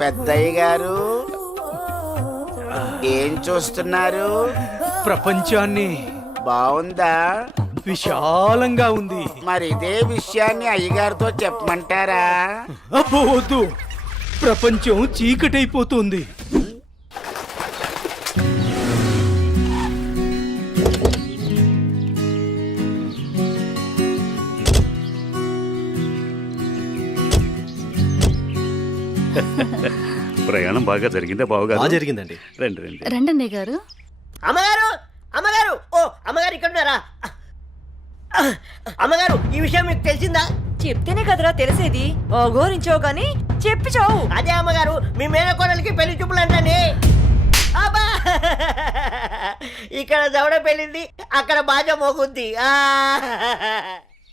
పెద్దయ్య గారు ఏం చూస్తున్నారు? ప్రపంచాన్ని. బాగుందా? విశాలంగా ఉంది. మరి ఇదే విషయాన్ని అయ్యగారితో చెప్పమంటారా? అబ్బో వద్దు, ప్రపంచం చీకటైపోతుంది. ప్రయాణం బాగా జరిగిందా బావగారు? జరిగిందండి. రండి రండి. రండన్నయ్య గారు. అమ్మగారు, అమ్మగారు, ఓ అమ్మగారు ఇక్కడ ఉన్నారా? అమ్మగారు, ఈ విషయం మీకు తెలిసిందా? చెప్తేనే కదరా తెలిసేది. అఘోరించావు గాని చెప్పి చావు. అదే అమ్మగారు, మీ మేనకోడలికి పెళ్లి చూపులు అంటండి. అబ్బా, ఇక్కడ దవడ పెళ్ళింది, అక్కడ బాజ మోగుద్ది.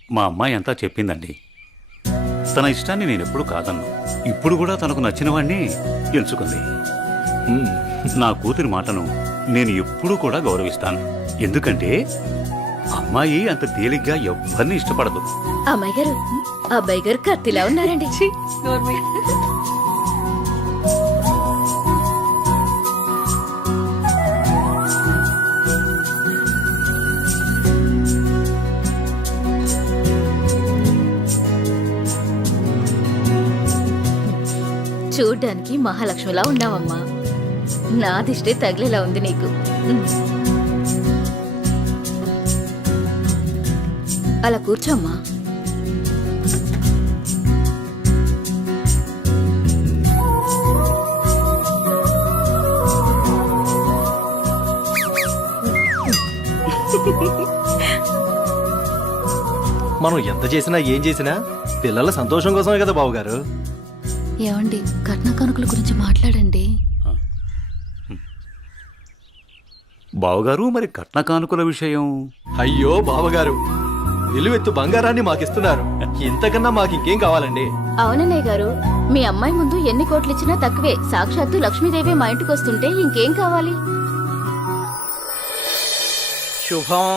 మా అమ్మాయి అంతా చెప్పిందండి. తన ఇష్టాన్ని నేను ఎప్పుడు కాదన్ను. ఇప్పుడు కూడా తనకు నచ్చిన వాడిని ఎంచుకుంది. నా కూతురి మాటను నేను ఎప్పుడూ కూడా గౌరవిస్తాను. ఎందుకంటే అమ్మాయి అంత తేలిగ్గా ఎవ్వరిని ఇష్టపడదు. అమ్మాయి గారు, అబ్బాయి గారు కత్తిలా ఉన్నారండి. చూడ్డానికి మహాలక్ష్మిలా ఉన్నావమ్మా. నా దిష్టే తగిలేలా ఉంది నీకు. అలా కూర్చోమ్మా. మనం ఎంత చేసినా ఏం చేసినా పిల్లల సంతోషం కోసమే కదా బావగారు. ఏమండి, కట్న కానుకల గురించి మాట్లాడండి. బావగారు, మరి కట్న కానుకల విషయం? అయ్యో బావగారు, నిలువెత్తు బంగారాన్ని మాకిస్తున్నారు. ఇంతకన్నా మాకు ఇంకేం కావాలండి? అవునన్నయ్య గారు, మీ అమ్మాయి ముందు ఎన్ని కోట్లు ఇచ్చినా తక్కువే. సాక్షాత్తు లక్ష్మీదేవి మా ఇంటికి వస్తుంటే ఇంకేం కావాలి? శుభం.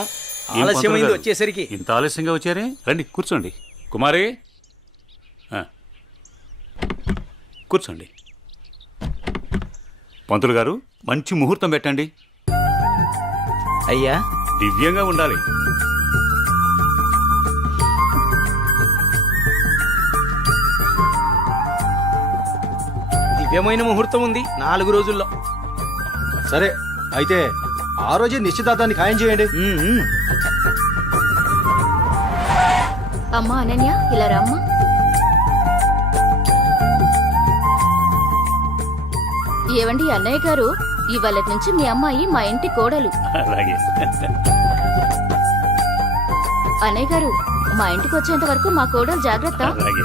ఆలస్యమైంది వచ్చేసరికి. ఇంత ఆలస్యంగా వచ్చారే? రండి కూర్చోండి. కుమారి కూర్చోండి. పంతులు గారు, మంచి ముహూర్తం పెట్టండి. అయ్యా, దివ్యంగా ఉండాలి. దివ్యమైన ముహూర్తం ఉంది 4 రోజుల్లో. సరే అయితే ఆ రోజే నిశ్చితార్థాన్ని ఖాయం చేయండి. అమ్మా అనన్య, ఇలా రామ్మా. ఏవండి అన్నయ్య గారు, ఇవాళ నుంచి మీ అమ్మాయి మా ఇంటి కోడలు. అలాగే. అన్నయ్య గారు, మా ఇంటికి వచ్చేంత వరకు మా కోడలు జాగ్రత్త. అలాగే.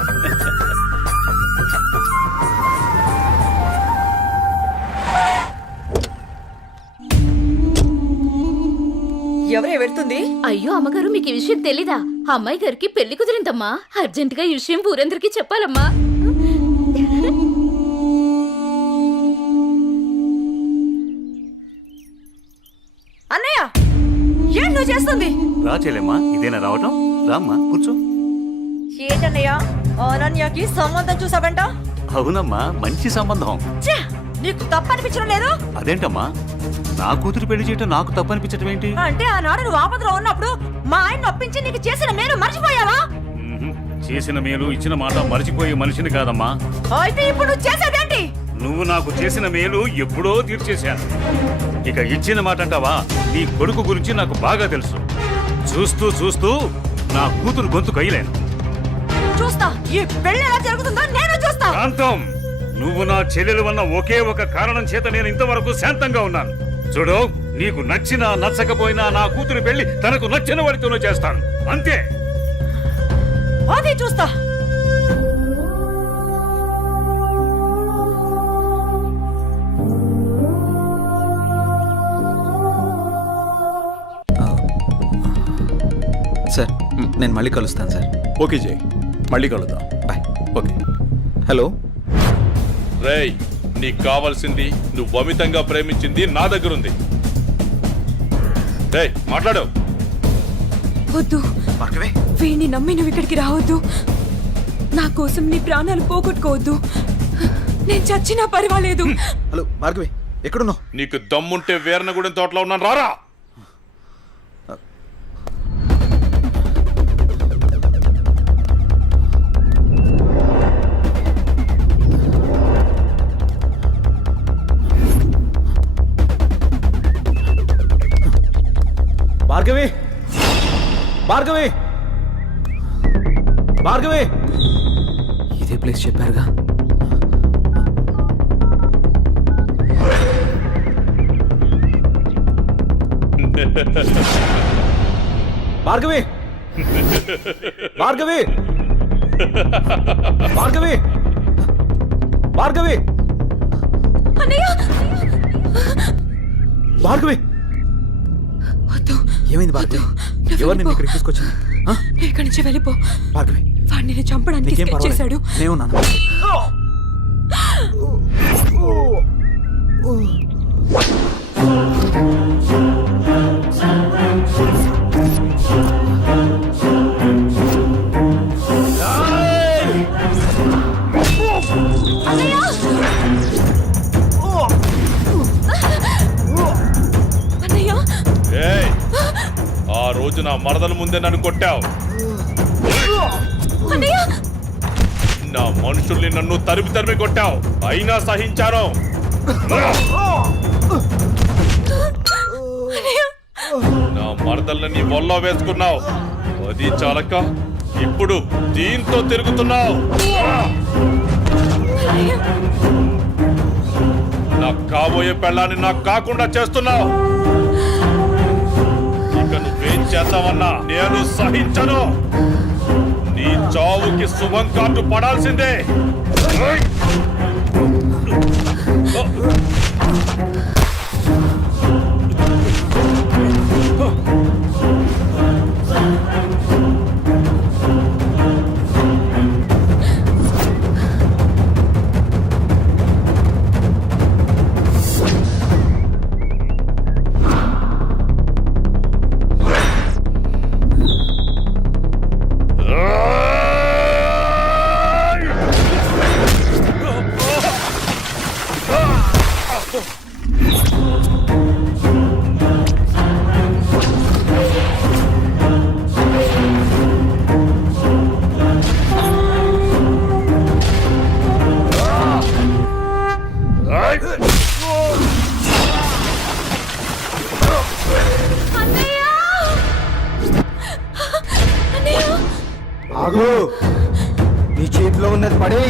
ఎవరే వెళ్తుంది? అయ్యో అమ్మగారు, మీకు ఈ విషయం తెలీదా? అమ్మాయి గారికి పెళ్లి కుదిరిందమ్మా. అర్జెంటుగా ఈ విషయం ఊరందరికీ చెప్పాలమ్మా. అన్నయ్య, ఏం నువ్వు చేస్తుంది? రా చెల్లెమ్మా, ఇదేనా రావటం? రామ్మా కూర్చో. ఏంటన్నయ్య, అనన్యకి సంబంధం చూసావంట? అవునమ్మా, మంచి సంబంధం. ఛే, నీకు తప్పనిపించడం లేదు? అదేంటమ్మా, నా కూతురు పెళ్లి చేయటం నాకు తప్పనిపించటం ఏంటి? అంటే ఆనాడు నువ్వు ఆపదలో ఉన్నప్పుడు మా ఆయన ఒప్పించి నీకు చేసిన మేలు మర్చిపోయావా? చేసిన మేలు ఇచ్చిన మాట మరిచిపోయే మనిషిని కాదమ్మా. అయితే ఇప్పుడు నువ్వు చేసేదేంటి? నువ్వు నాకు చేసిన మేలు ఎప్పుడో తీర్చేశాను. ఇక ఇచ్చిన మాట అంటావా? నీ కొడుకు గురించి నాకు బాగా తెలుసు. చూస్తూ చూస్తూ నా కూతురు గొంతు కయ్యలేను. చూస్తా, ఈ పెళ్లి ఎలా జరుగుతుందో నేను చూస్తా. శాంతం, నువ్వు నా చెల్లెలు వన్న ఒకే ఒక కారణం చేత నేను ఇంతవరకు శాంతంగా ఉన్నాను. చూడు, నీకు నచ్చినా నచ్చకపోయినా నా కూతురు పెళ్లి తనకు నచ్చిన వాడితోనూ చేస్తాను, అంతే. అది చూస్తా. సార్, నేను మళ్ళీ కలుస్తాను సార్. ఓకే జై, మళ్ళీ కలుద్దాం. బాయ్. ఓకే. హలో రేయ్, నీకు కావాల్సింది నువ్వు అమితంగా ప్రేమించింది నా దగ్గరుంది. రేయ్, మాట్లాడు. వద్దు, భార్గవి వీణ్ణి నమ్మి నువ్వు ఇక్కడికి రావద్దు. నా కోసం నీ ప్రాణాలు పోగొట్టుకోవద్దు. నేను చచ్చినా పర్వాలేదు. హలో భార్గవి ఎక్కడున్నావు? నీకు దమ్ముంటే వీరనగూడెం తోటలో ఉన్నాను, రారా. భార్గవి భార్గవి భార్గవి ఇదే ప్లేస్ చెప్పారుగా. భార్గవి భార్గవి భార్గవి భార్గవి అన్నయ్య, భార్గవి వద్దు. ఏమైంది భార్గవి? నువ్వు ఎవరు నిన్ను వెళ్ళిపో. ఇక్కడికి తీసుకొచ్చింది? ఆ? నువ్వు ఇక్కడి నుంచి వెళ్ళిపో. భార్గవి వాడిని నేను చంపడానికి నీకేం స్కెచ్ చేశాడు. పర్వాలేదు, నేనున్నాను. అన్నయ్య, ఏయ్, ఆ రోజు నా మరదల ముందే నన్ను కొట్టావు. అన్నయ్య, నా మనుషుల్ని నన్ను తరిమి తరిమి కొట్టావు, అయినా సహించాను. నా మరదల్ని నీ వల్లో వేసుకున్నావు, అది చాలక ఇప్పుడు దీంతో తిరుగుతున్నావు. నాకు కాబోయే పెళ్ళాన్ని నాకు కాకుండా చేస్తున్నావు. ఇక నువ్వేం చేస్తావన్నా నేను సహించను. నీ చావుకి శుభం కార్డు పడాల్సిందే. ఆగు, నీ చేతిలో ఉన్నది పడే.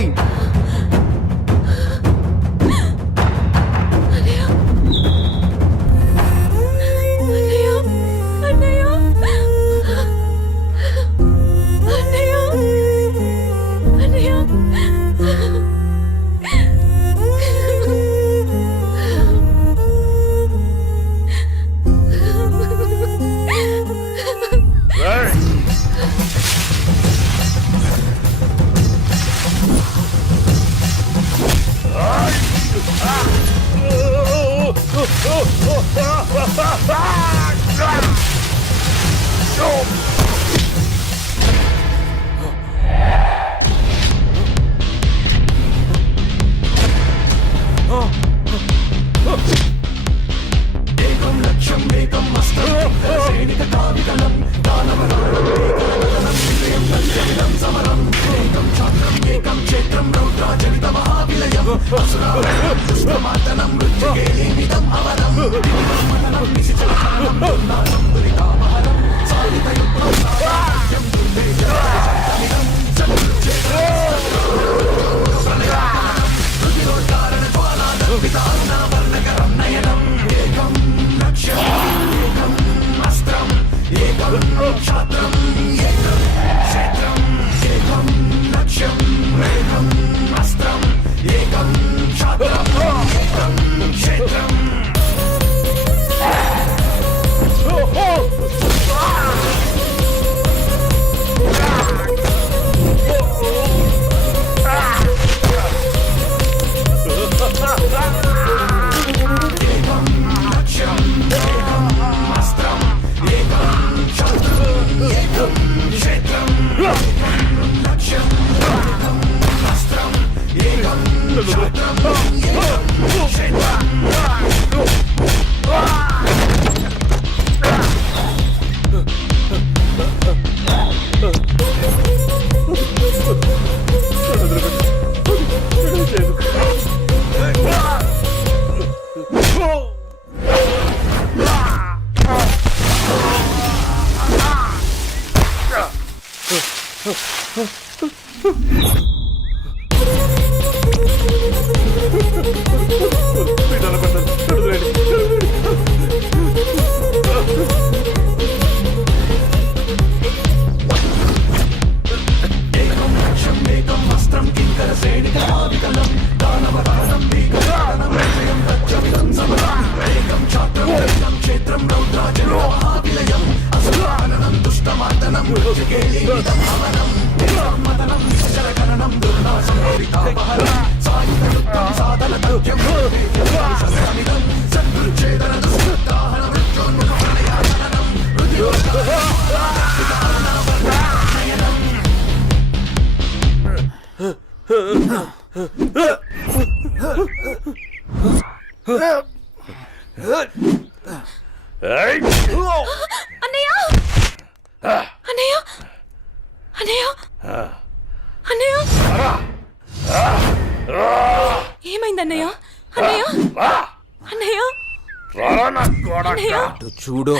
ఏకం అన్నయ్య అన్నయ్య అన్నయ్య అన్నయ్య ఏమైంది అన్నయ్య అన్నయ్య అన్నయ్య అన్నయ్య అటు చూడు.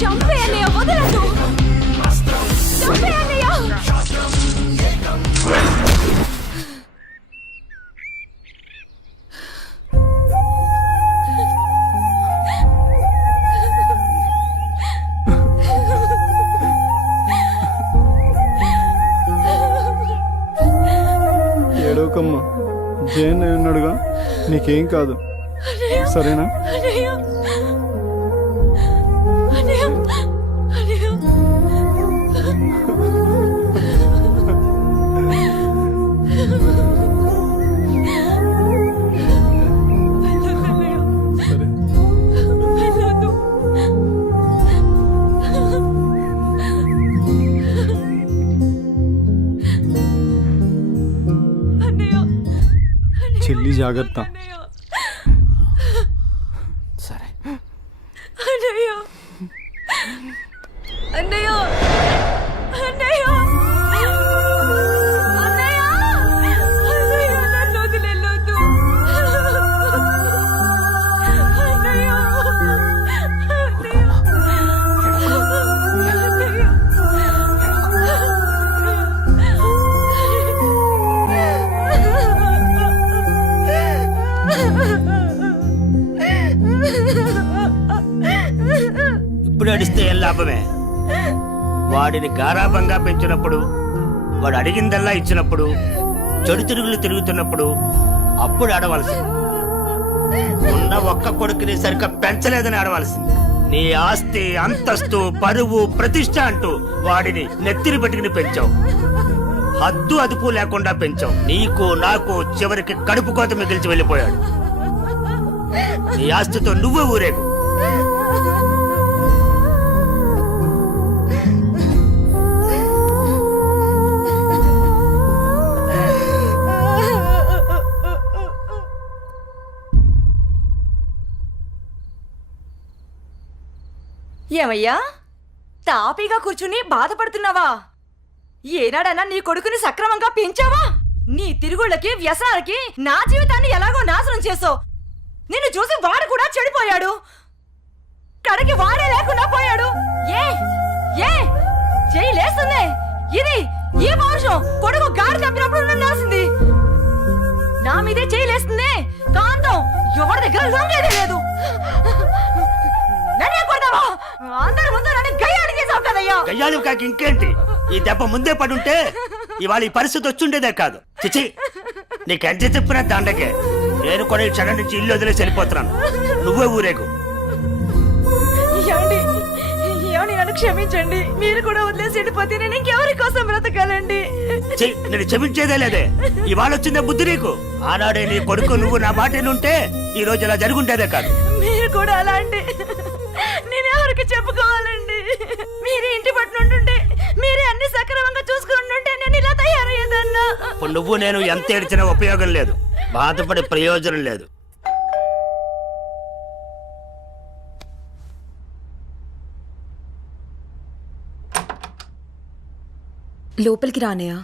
చంపే అన్నయ్య వదలదు చంపే అన్నయ్య ఏడవకమ్మా, జైన్ ఉన్నాడుగా, నీకేం కాదు, సరేనా? అన్నయ్య అన్నయ్య అన్నయ్య సరే. వెళ్ళొద్దు. అన్నయ్య చెల్లి జాగ్రత్త. అన్నయ్య సరే. అన్నయ్య అన్నయ్య అన్నయ్య అన్నయ్య అన్నయ్య నన్ను వదిలేయొద్దు. అన్నయ్య ఇప్పుడు అడిస్తే ఏం లాభమే? వాడిని గారాబంగా పెంచినప్పుడు, వాడు అడిగిందల్లా ఇచ్చినప్పుడు, చెడు తిరుగులు తిరుగుతున్నప్పుడు అప్పుడు ఆడవలసింది. ఉన్న ఒక్క కొడుకుని సరిగ్గా పెంచలేదని ఆడవలసింది. నీ ఆస్తి, అంతస్తు, పరువు, ప్రతిష్ట అంటూ వాడిని నెత్తిని పెట్టుకుని పెంచావు. హద్దు అదుపు లేకుండా పెంచావు. నీకు నాకు చివరికి కడుపు కోత మిగిల్చి వెళ్ళిపోయాడు. నీ ఆస్తితో నువ్వే ఊరేగు. ఏమయ్యా, తాపీగా కూర్చుని బాధపడుతున్నావా? ఏనాడన్నా నీ కొడుకుని సక్రమంగా పెంచావా? నీ తిరుగుళ్ళకి, వ్యసనాలకి నా జీవితాన్ని ఎలాగో నాశనం చేసావు. నిన్ను చూసి వాడు కూడా చెడిపోయాడు. కడకి వాడే లేకుండా పోయాడు. ఏ ఏ చెయ్యి లేస్తుంది. ఇది ఈ పౌరుషం కొడుకు గాడి తప్పినప్పుడు ఉండాల్సింది. నా మీదే చెయ్యి లేస్తుంది. కాంతం ఎవరి దగ్గర లొంగేదే లేదు. నన్నే కొడతావా? అందరి ముందు నన్ను గయ్యాడి చేసావు కదయ్యా. గయ్యాలు కాక ఇంకేంటి? ఈ దెబ్బ ముందే పడుంటే ఇవాళ ఈ పరిస్థితి వచ్చుండేదే కాదు. చిచి, నీకెంత చెప్పినా దండకే. నేను కూడా ఈ క్షణం నుంచి ఇల్లు వదిలేసి వెళ్ళిపోతున్నాను. నువ్వే ఊరేగు. ఏమండి, ఏమండి, నన్ను క్షమించండి. మీరు కూడా వదిలేసి వెళ్ళిపోతే నేను ఇంకెవరి కోసం బ్రతకాలండి? నేను క్షమించేదే లేదే. ఇవాళ వచ్చిందే బుద్ధి నీకు. ఆనాడే నీ కొడుకు నువ్వు నా మాట ఉంటే ఈ రోజు ఇలా జరుగుంటేదే కాదు. మీరు కూడా అలా అంటే నేను ఎవరికి చెప్పుకోవాలండి? మీరే ఇంటి పట్టు ఉంటుంటే, మీరే అన్ని సక్రమంగా చూసుకుని ఉంటే నేను ఇలా తయారయ్యేదన్నా. ఇప్పుడు నువ్వు నేను ఎంత ఏడ్చినా ఉపయోగం లేదు. బాధపడే ప్రయోజనం లేదు. లోపలికి రానయ్యా.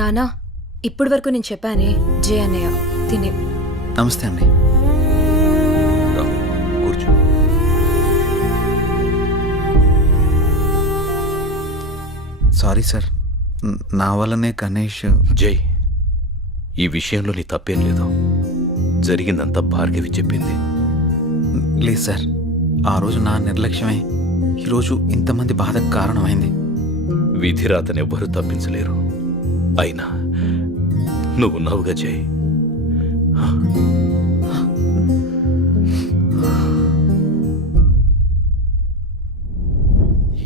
నానా, ఇప్పటి వరకు నేను చెప్పానే జే అన్నయ్య తినే. నమస్తే అండి. సారీ సార్, నా వల్లనే గణేష్. జై, ఈ విషయంలో నీ తప్పేం లేదు. జరిగిందంతా భార్గవి చెప్పింది. లేదు సార్, ఆ రోజు నా నిర్లక్ష్యమే ఈరోజు ఇంతమంది బాధకు కారణమైంది. విధిరాతనెవ్వరూ తప్పించలేరు. అయినా నువ్వున్నావుగా జై.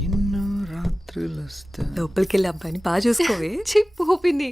ఎన్నో రాత్రులు వస్తా. లోపలికి వెళ్ళి అబ్బాయిని బాగా చూసుకోవే. చిప్పుని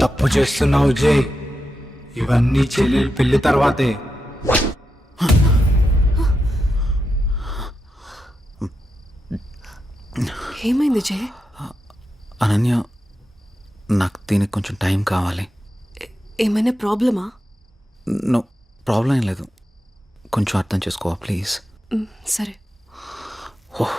తప్పు చేస్తున్నావు జై. ఇవన్నీ చెల్లెలు పెళ్లి తర్వాతే. ఏమైంది జయ? అనన్య, నాకు దీనికి కొంచెం టైం కావాలి. ఏమైనా ప్రాబ్లమా? నో ప్రాబ్లం ఏం లేదు, కొంచెం అర్థం చేసుకోవా ప్లీజ్. సరే. ఓహ్